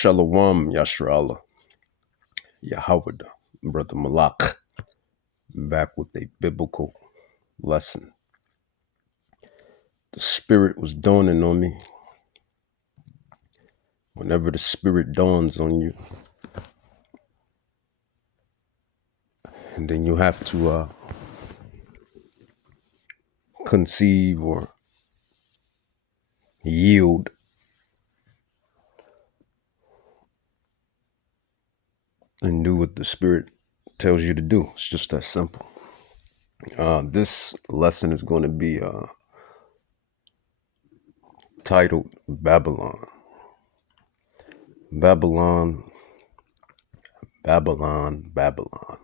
Shalom Yashrala Yahweh, Brother Malak, back with a biblical lesson. The Spirit was dawning on me. Whenever the Spirit dawns on you, and then you have to conceive or yield and do what the Spirit tells you to do. It's just that simple. This lesson is going to be titled Babylon. Babylon, Babylon, Babylon.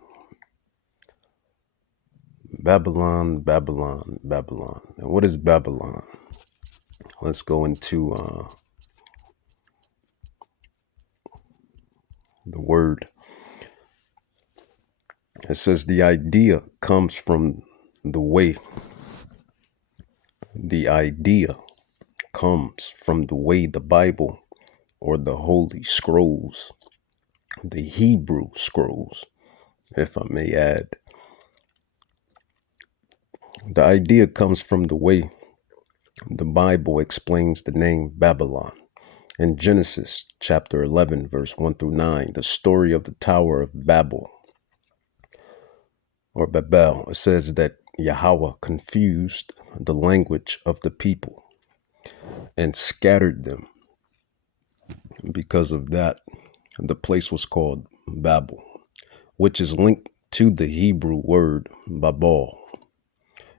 Babylon, Babylon, Babylon. And what is Babylon? Let's go into the word. It says the idea comes from the way. The idea comes from the way the Bible or the Holy Scrolls, the Hebrew scrolls, if I may add. The idea comes from the way the Bible explains the name Babylon. In Genesis chapter 11, verse 1 through 9, the story of the Tower of Babel, or Babel, it says that Yahweh confused the language of the people and scattered them. Because of that, the place was called Babel, which is linked to the Hebrew word Babal,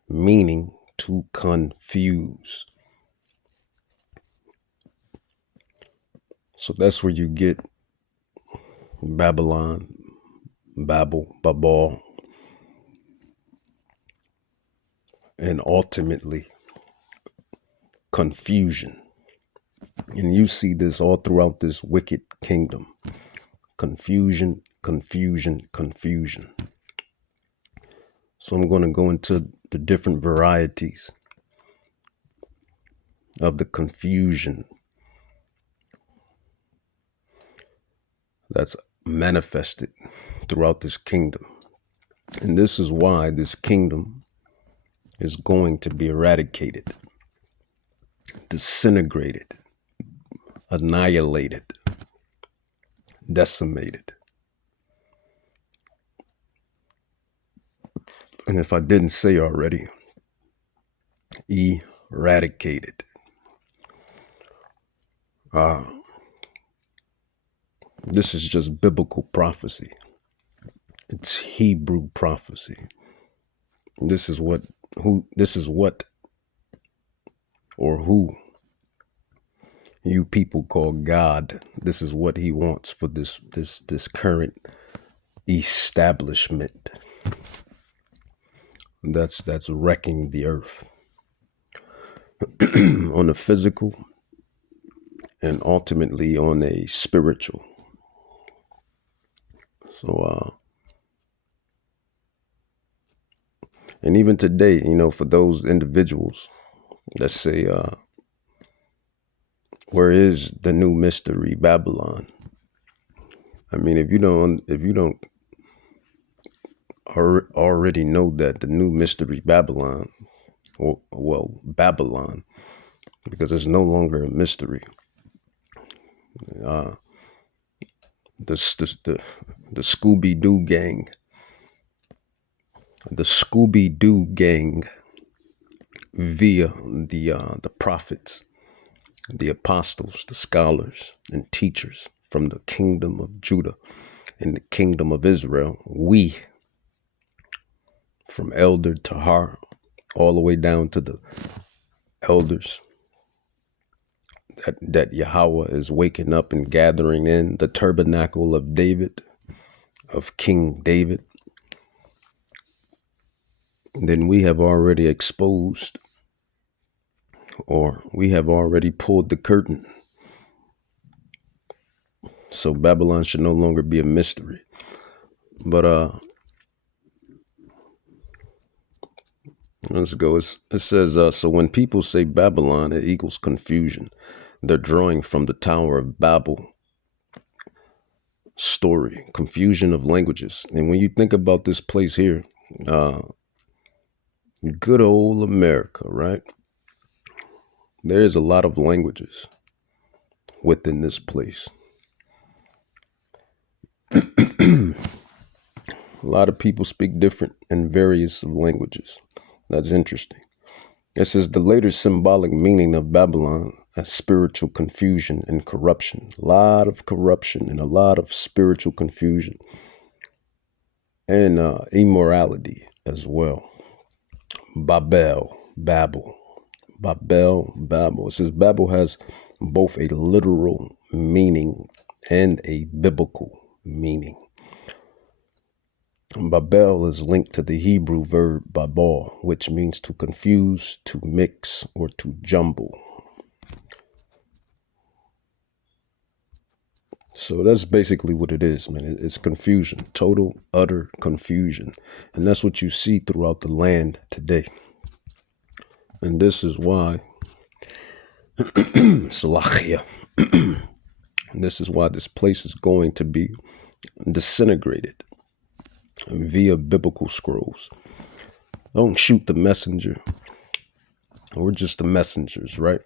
meaning to confuse. So that's where you get Babylon, Babel, Babal, and ultimately confusion. And you see this all throughout this wicked kingdom. Confusion, confusion, confusion. So I'm going to go into the different varieties of the confusion that's manifested throughout this kingdom. And this is why this kingdom is going to be eradicated, disintegrated, annihilated, decimated. And if I didn't say already, eradicated. This is just biblical prophecy. It's Hebrew prophecy. This is what who you people call God. This is what he wants for this current establishment that's wrecking the earth on a physical and ultimately on a spiritual. So and even today, for those individuals that say, where is the new mystery Babylon? I mean, if you don't already know that the new mystery Babylon, Babylon, because it's no longer a mystery. The Scooby-Doo gang. The Scooby-Doo gang via the prophets, the apostles, the scholars and teachers from the kingdom of Judah and the kingdom of Israel, we, from elder to har, all the way down to the elders that Yahweh is waking up and gathering in the tabernacle of David, of King David, then we have already exposed, or we have already pulled the curtain. So Babylon should no longer be a mystery. But let's go. It says, so when people say Babylon, it equals confusion. They're drawing from the Tower of Babel, story, confusion of languages. And when you think about this place here, uh, good old America, right? There's a lot of languages within this place. A lot of people speak different and various languages. That's interesting. It says the later symbolic meaning of Babylon as spiritual confusion and corruption. A lot of corruption and a lot of spiritual confusion and immorality as well. Babel, Babel, Babel, Babel. It says Babel has both a literal meaning and a biblical meaning. Babel is linked to the Hebrew verb babal, which means to confuse, to mix, or to jumble. So that's basically what it is, man. It's confusion, total, utter confusion. And that's what you see throughout the land today. And this is why, Salachia, this is why this place is going to be disintegrated via biblical scrolls. Don't shoot the messenger. We're just the messengers, right?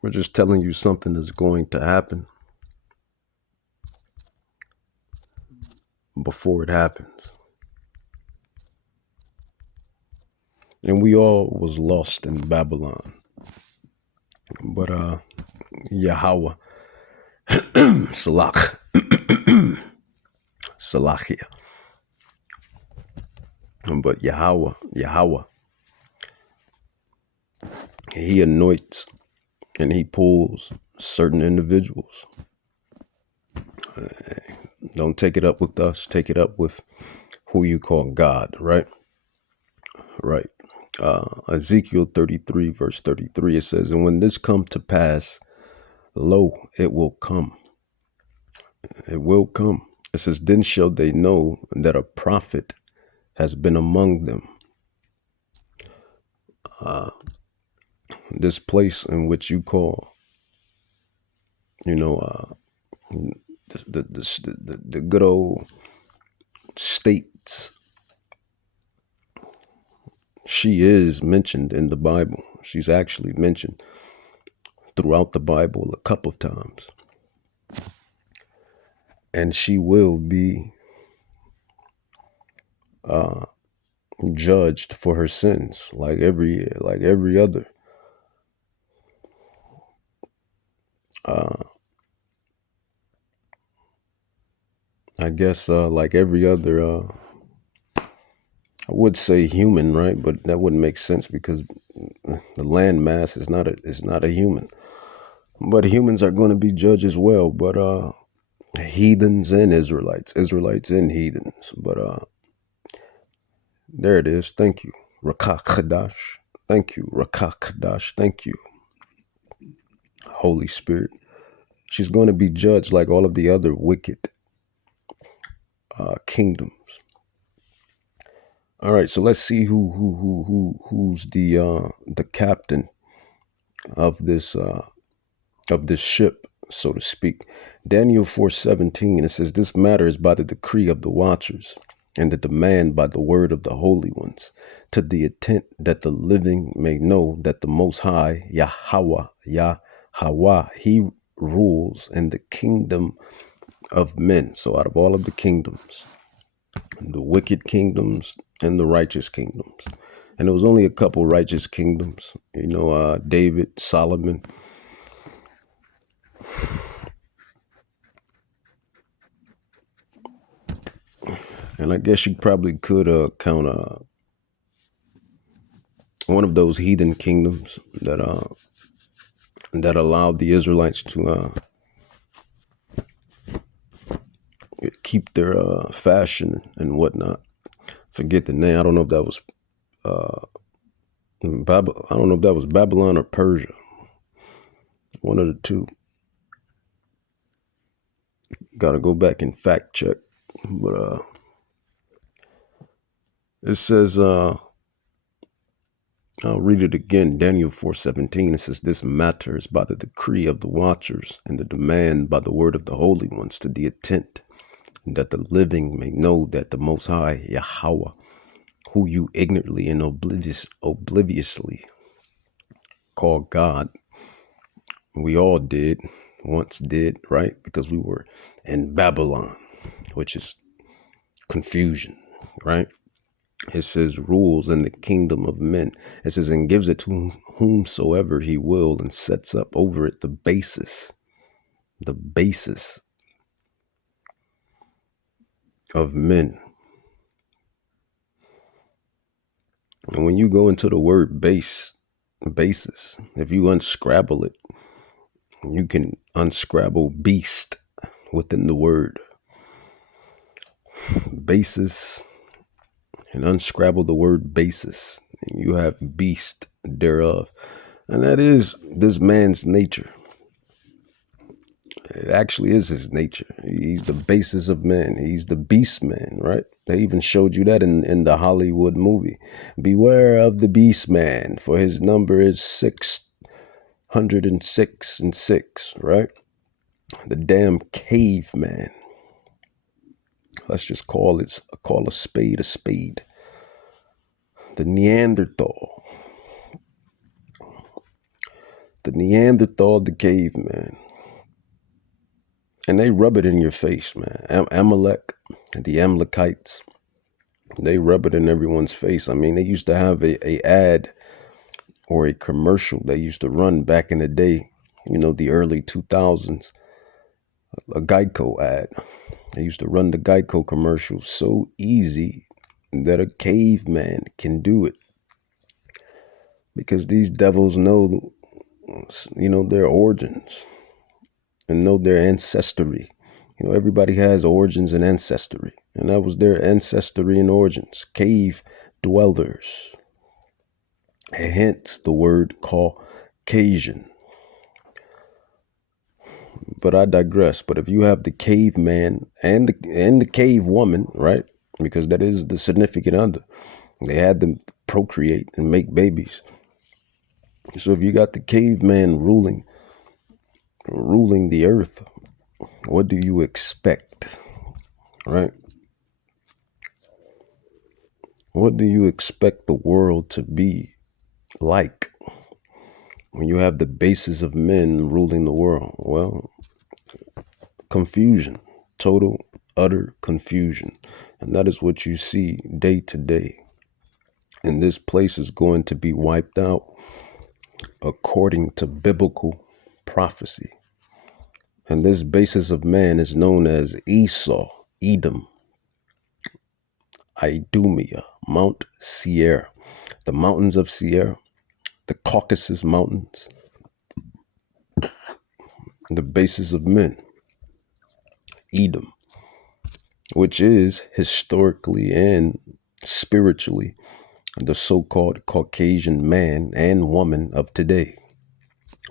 We're just telling you something that's going to happen before it happens. And we all was lost in Babylon. But Yahweh, Salach, Salachia. But Yahweh, he anoints and he pulls certain individuals. Don't take it up with us. Take it up with who you call God, right? Right. Ezekiel 33, verse 33, it says, and when this come to pass, lo, it will come. It will come. It says, then shall they know that a prophet has been among them. This place in which you call, the good old states, she is mentioned in the Bible. She's actually mentioned throughout the Bible a couple of times. And she will be judged for her sins, like every other. I guess like every other. I would say human, right? But that wouldn't make sense because the land mass is not a human. But humans are going to be judged as well. But heathens and Israelites and heathens. But there it is. Thank you, Rakak Kadash. Thank you, Rakak Kadash. Thank you, Holy Spirit. She's going to be judged like all of the other wicked kingdoms. All right, so let's see who's the captain of this ship, so to speak. Daniel 4:17, it says, this matter is by the decree of the watchers and the demand by the word of the holy ones, to the intent that the living may know that the Most High, Yahweh, he rules in the kingdom of men. So out of all of the kingdoms, the wicked kingdoms and the righteous kingdoms. And there was only a couple righteous kingdoms, David, Solomon. And I guess you probably could count one of those heathen kingdoms that allowed the Israelites to keep their fashion and whatnot. Forget the name. I don't know if that was I don't know if that was Babylon or Persia. One of the two. Got to go back and fact check. But it says I'll read it again. Daniel 4:17. It says, "This matter is by the decree of the watchers and the demand by the word of the holy ones to the intent that the living may know that the Most High Yahweh, who you ignorantly and obliviously call God, we all did, once did, right? Because we were in Babylon, which is confusion, right? It says rules in the kingdom of men. It says, and gives it to whomsoever he will, and sets up over it the basis of men. And when you go into the word basis, if you unscrabble it, you can unscrabble beast within the word basis, and unscrabble the word basis, and you have beast thereof. And that is this man's nature. It actually is his nature. He's the basis of man. He's the beast man, right? They even showed you that in the Hollywood movie. Beware of the beast man, for his number is 606 and 6, right? The damn caveman. Let's just call a spade a spade. The Neanderthal. The caveman. And they rub it in your face, man. Amalek, the Amalekites, they rub it in everyone's face. I mean, they used to have a ad or a commercial they used to run back in the day, the early 2000s, a Geico ad. They used to run the Geico commercial so easy that a caveman can do it. Because these devils know, their origins and know their ancestry. Everybody has origins and ancestry. And that was their ancestry and origins. Cave dwellers. Hence the word Caucasian. But I digress. But if you have the caveman and the cave woman, right? Because that is the significant other. They had them procreate and make babies. So if you got the caveman ruling the earth, what do you expect, right? What do you expect the world to be like when you have the basis of men ruling the world? Well, confusion, total, utter confusion. And that is what you see day to day. And this place is going to be wiped out according to biblical prophecy. And this basis of man is known as Esau, Edom, Idumea, Mount Seir, the mountains of Seir, the Caucasus Mountains, the basis of men, Edom, which is historically and spiritually the so-called Caucasian man and woman of today.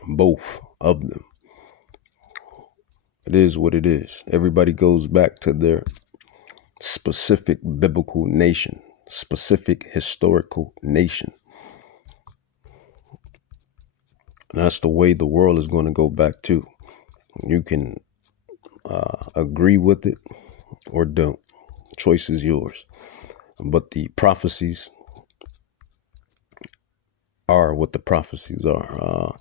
Both of them. It is what it is. Everybody goes back to their specific biblical nation, specific historical nation. And that's the way the world is going to go back to. You can agree with it or don't. Choice is yours. But the prophecies are what the prophecies are.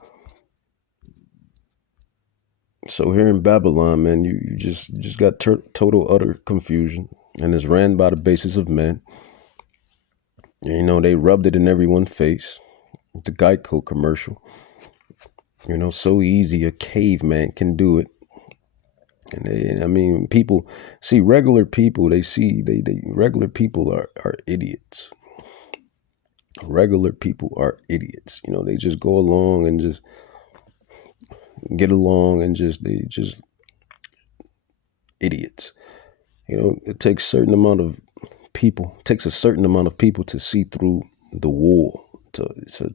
So here in Babylon, man, you just got total utter confusion, and it's ran by the basis of men. They rubbed it in everyone's face. The Geico commercial. So easy a caveman can do it. And people see regular people. They regular people are idiots. Regular people are idiots. They just go along and just get along and they just idiots. It takes a certain amount of people to see through the wool, to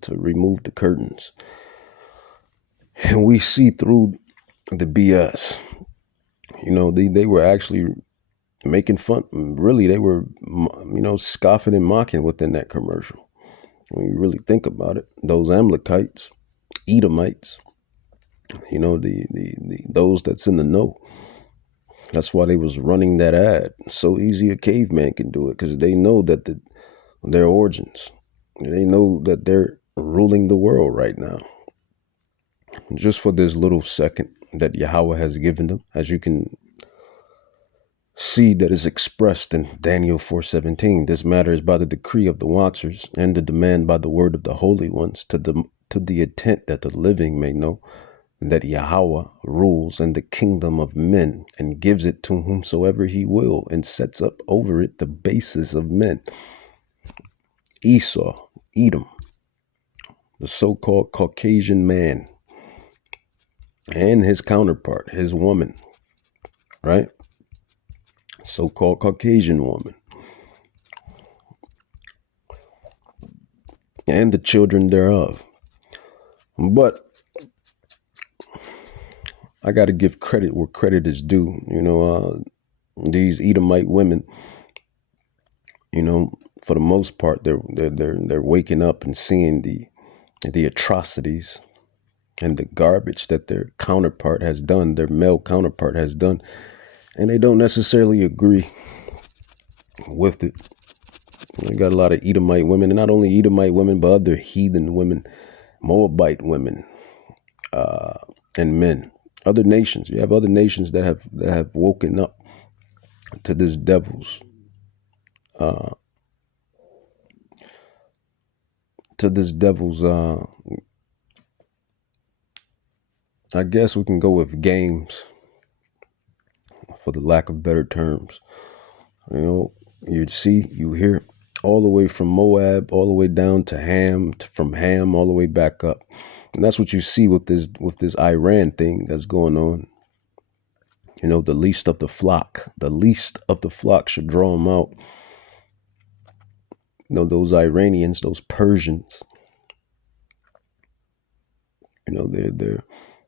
remove the curtains. And we see through the BS. They were actually making fun. Really, they were, scoffing and mocking within that commercial. When you really think about it, those Amalekites, Edomites, the those that's in the know. That's why they was running that ad. So easy a caveman can do it, because they know that their origins. They know that they're ruling the world right now. Just for this little second that Yahweh has given them, as you can see that is expressed in Daniel 4:17. This matter is by the decree of the watchers and the demand by the word of the holy ones, to the intent that the living may know that Yahweh rules in the kingdom of men and gives it to whomsoever he will, and sets up over it the basis of men. Esau, Edom, the so-called Caucasian man, and his counterpart, his woman, right? So-called Caucasian woman, and the children thereof. But I got to give credit where credit is due. These Edomite women, for the most part, they're waking up and seeing the atrocities and the garbage that their counterpart has done, their male counterpart has done, and they don't necessarily agree with it. We got a lot of Edomite women, and not only Edomite women, but other heathen women, Moabite women, and men. Other nations. You have other nations that have woken up to this devil's I guess we can go with games, for the lack of better terms. You see, you hear all the way from Moab, all the way down to Ham, from Ham all the way back up. And that's what you see with this Iran thing that's going on. The least of the flock should draw them out. Those Iranians, those Persians,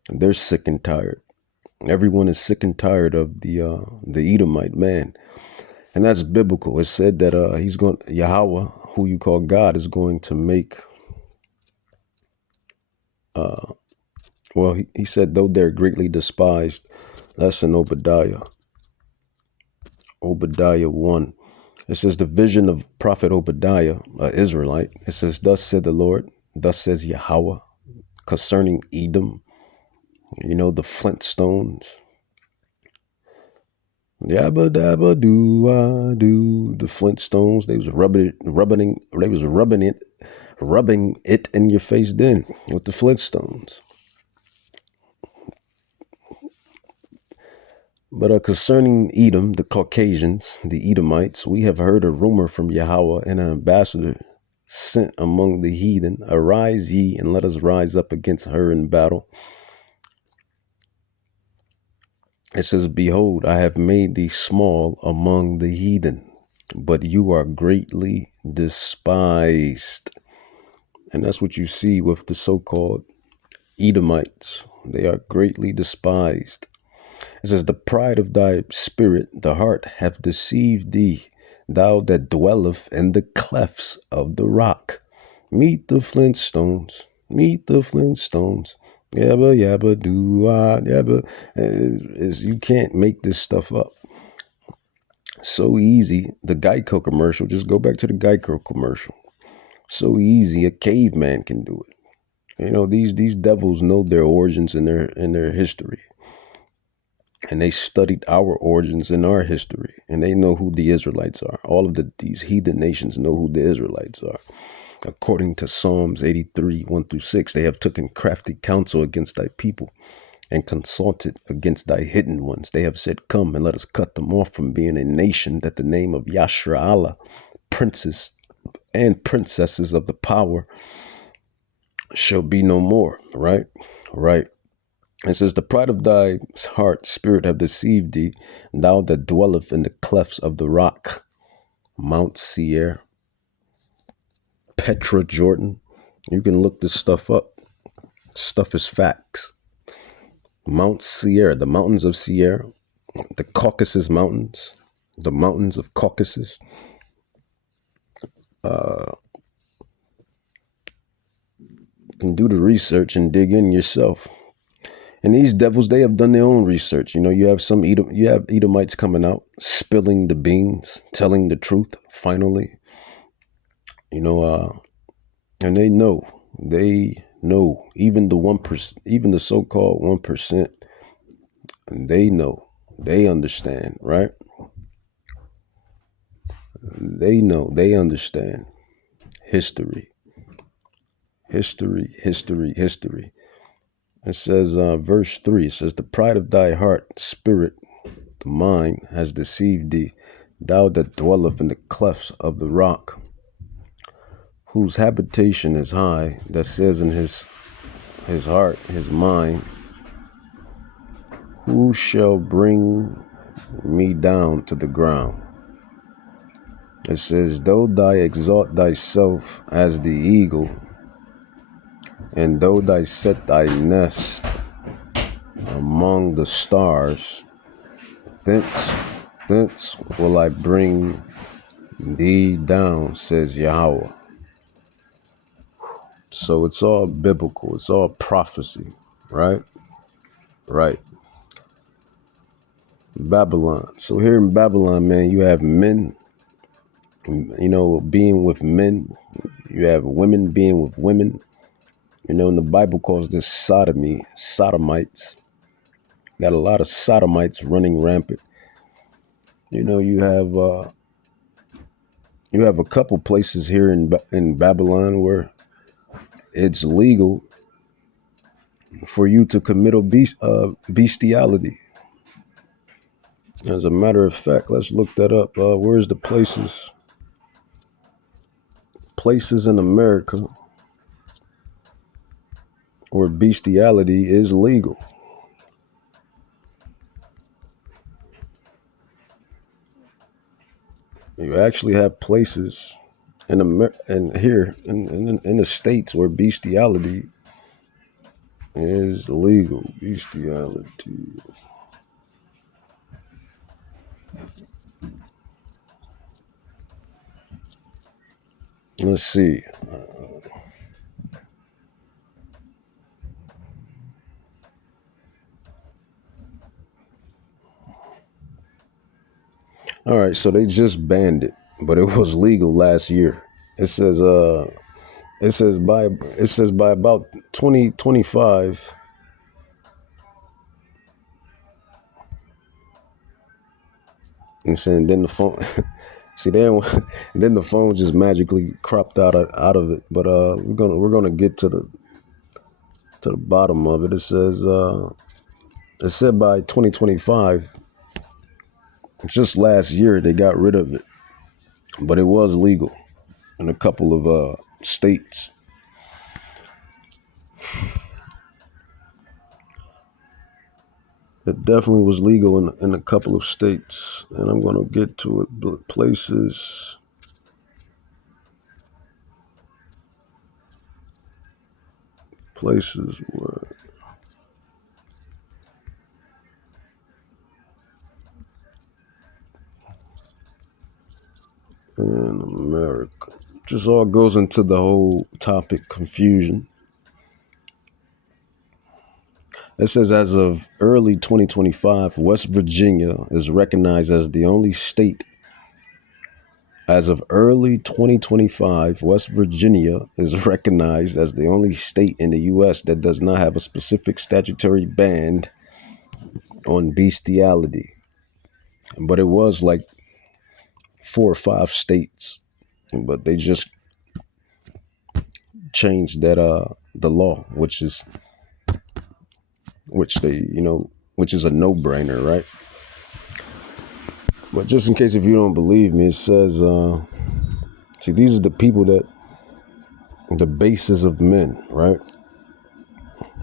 they're sick and tired. Everyone is sick and tired of the Edomite man. And that's biblical. It said that Yahweh, who you call God, is going to make, he said, though they're greatly despised. That's in Obadiah 1. It says the vision of prophet Obadiah, an Israelite. It says, thus said the Lord, thus says Yahweh, concerning Edom, the Flintstones. Yabba dabba do. The Flintstones, they was rubbing it in your face then with the Flintstones. But concerning Edom, the Caucasians, the Edomites, we have heard a rumor from Yahweh, and an ambassador sent among the heathen. Arise ye, and let us rise up against her in battle. It says, behold, I have made thee small among the heathen, but you are greatly despised. And that's what you see with the so-called Edomites. They are greatly despised. It says, the pride of thy spirit, the heart, hath deceived thee, thou that dwelleth in the clefts of the rock. Meet the Flintstones. Yabba, yabba, do, yabba. You can't make this stuff up. So easy. The Geico commercial, just go back to the Geico commercial. So easy, a caveman can do it. These devils know their origins and their history. And they studied our origins and our history. And they know who the Israelites are. All of these heathen nations know who the Israelites are. According to Psalms 83, 1-6, they have taken crafty counsel against thy people and consulted against thy hidden ones. They have said, come and let us cut them off from being a nation, that the name of Yashra'Allah, princes and princesses of the power, shall be no more. Right. It says, the pride of thy heart, spirit, have deceived thee, thou that dwelleth in the clefts of the rock. Mount Seir, Petra, Jordan. You can look this stuff up. Stuff is facts. Mount Seir, the mountains of Seir, the Caucasus Mountains, the mountains of Caucasus. can do the research and dig in yourself. And these devils, they have done their own research. You have you have Edomites coming out, spilling the beans, telling the truth, finally. And they know, even the 1%, even the so-called 1%, they know, they understand, right? They know, they understand history. It says, verse 3, it says, the pride of thy heart, spirit, the mind has deceived thee, thou that dwelleth in the clefts of the rock, whose habitation is high, that says in his heart, his mind, who shall bring me down to the ground? It says, though thou exalt thyself as the eagle, and though thou set thy nest among the stars, thence will I bring thee down, says Yahweh. So it's all biblical. It's all prophecy, right? Right. Babylon. So here in Babylon, man, you have men, being with men. You have women being with women. And the Bible calls this sodomy, sodomites. Got a lot of sodomites running rampant. You have a couple places here in Babylon where it's legal for you to commit bestiality. As a matter of fact, let's look that up. Where's the places in America where bestiality is legal? You actually have places in here in the states where bestiality is legal. Bestiality. Let's see. All right, so they just banned it, but it was legal last year. It says by about 2025. And saying then the phone see then then the phone just magically cropped out of it. But we're gonna get to the bottom of it. It said by 2025, just last year they got rid of it, but it was legal in a couple of states. It definitely was legal in a couple of states, and I'm gonna get to it. But places where in America. Just all goes into the whole topic confusion. It says, as of early 2025, West Virginia is recognized as the only state. As of early 2025, West Virginia is recognized as the only state in the U.S. that does not have a specific statutory ban on bestiality. But it was like 4 or 5 states, but they just changed that the law, which is a no-brainer, right? But just in case if you don't believe me, it says, see, these are the people that the basis of men, right?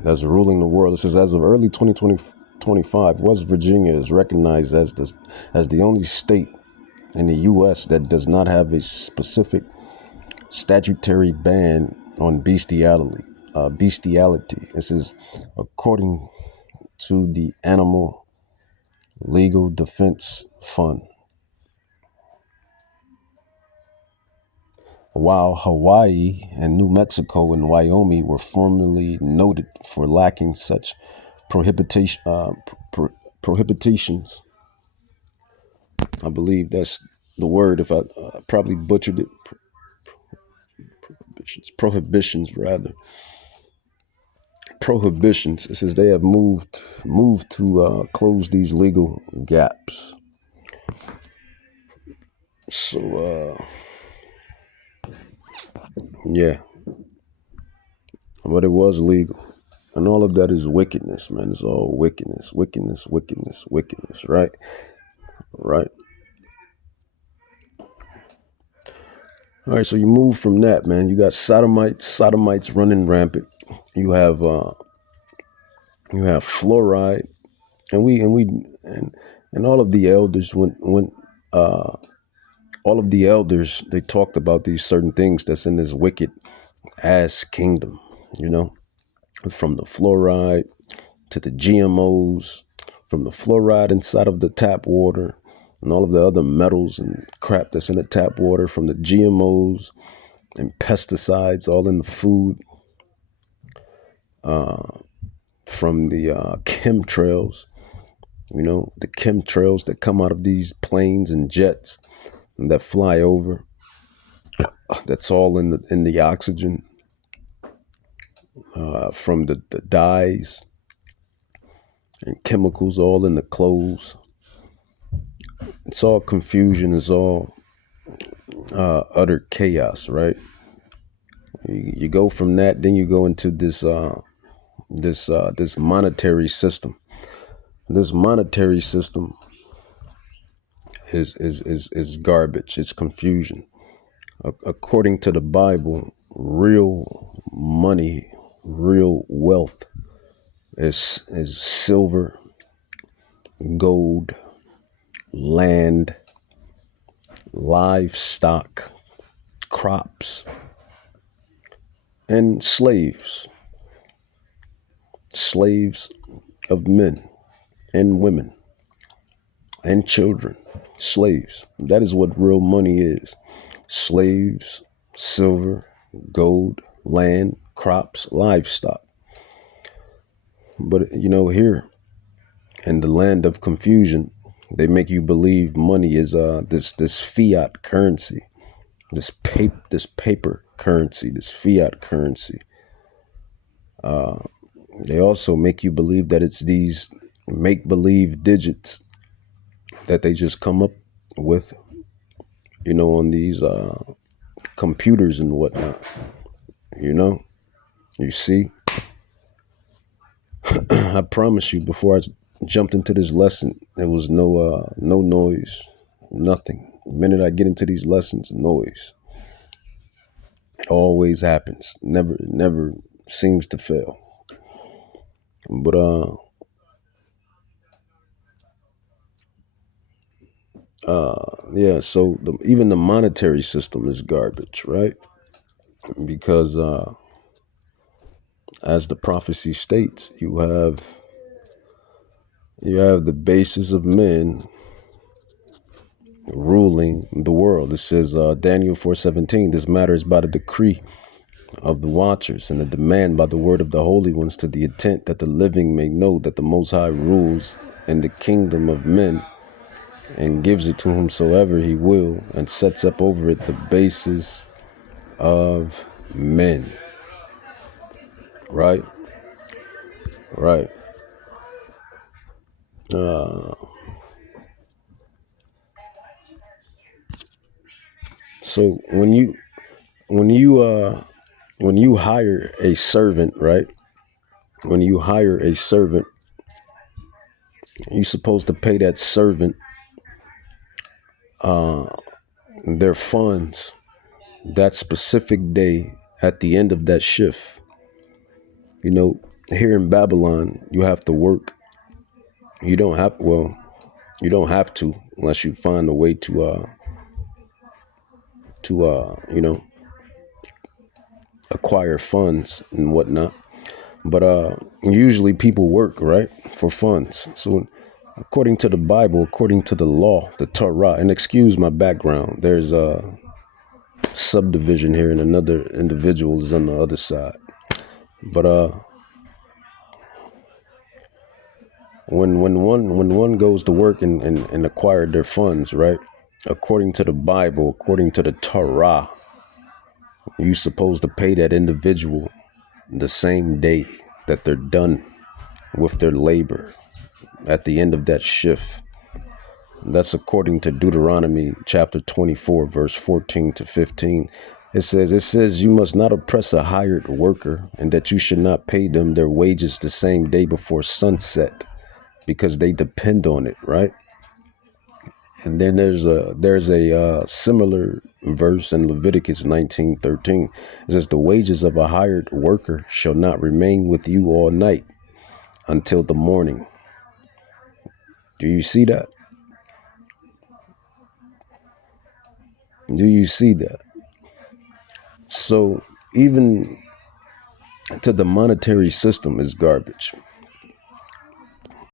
That's ruling the world. It says, as of early 2025, West Virginia is recognized as the only state in the U.S. that does not have a specific statutory ban on bestiality. This is according to the Animal Legal Defense Fund. while Hawaii and New Mexico and Wyoming were formerly noted for lacking such prohibitions. I believe that's the word. If I probably butchered it, prohibitions rather. Prohibitions. It says they have moved to close these legal gaps. So yeah, but it was legal. And all of that is wickedness, man. It's all wickedness, wickedness, wickedness, wickedness, right? Right. All right, so you move from that, man. You got sodomites running rampant. You have fluoride, and all of the elders all of the elders, they talked about these certain things that's in this wicked ass kingdom, from the fluoride to the GMOs, from the fluoride inside of the tap water and all of the other metals and crap that's in the tap water, from the GMOs and pesticides all in the food, from the chemtrails, the chemtrails that come out of these planes and jets and that fly over. That's all in the oxygen, from the dyes and chemicals all in the clothes. It's all confusion. It's all utter chaos, right? You go from that, then you go into this monetary system. This monetary system is garbage. It's confusion. According to the Bible, real money, real wealth is silver, gold, land, livestock, crops, and slaves of men and women and children. Slaves. That is what real money is. Slaves, silver, gold, land, crops, livestock. But here in the land of confusion, they make you believe money is this fiat currency, this paper currency, this fiat currency. They also make you believe that it's these make-believe digits that they just come up with, on these computers and whatnot. You see, I promise you, before I jumped into this lesson, there was no noise, nothing. The minute I get into these lessons, noise. It always happens. Never seems to fail. But yeah. So even the monetary system is garbage, right? Because as the prophecy states, you have the basis of men ruling the world. It says Daniel 4:17. This matter is by the decree of the watchers and the demand by the word of the holy ones, to the intent that the living may know that the Most High rules in the kingdom of men and gives it to whomsoever he will, and sets up over it the basis of men. Right? So when you hire a servant, right? When you hire a servant, you're supposed to pay that servant their funds that specific day at the end of that shift. Here in Babylon, you have to work. You don't have to, unless you find a way to acquire funds and whatnot. But usually people work, right, for funds. So according to the Bible, according to the law, the Torah, and excuse my background, there's subdivision here, and another individual is on the other side. But when one goes to work and acquire their funds, right? According to the Bible, according to the Torah, you're supposed to pay that individual the same day that they're done with their labor at the end of that shift. That's according to Deuteronomy chapter 24, verse 14 to 15. It says, you must not oppress a hired worker, and that you should not pay them their wages the same day before sunset, because they depend on it, right? And then there's a similar verse in Leviticus 19:13. It says, the wages of a hired worker shall not remain with you all night until the morning. Do you see that? Do you see that? So even to the monetary system is garbage.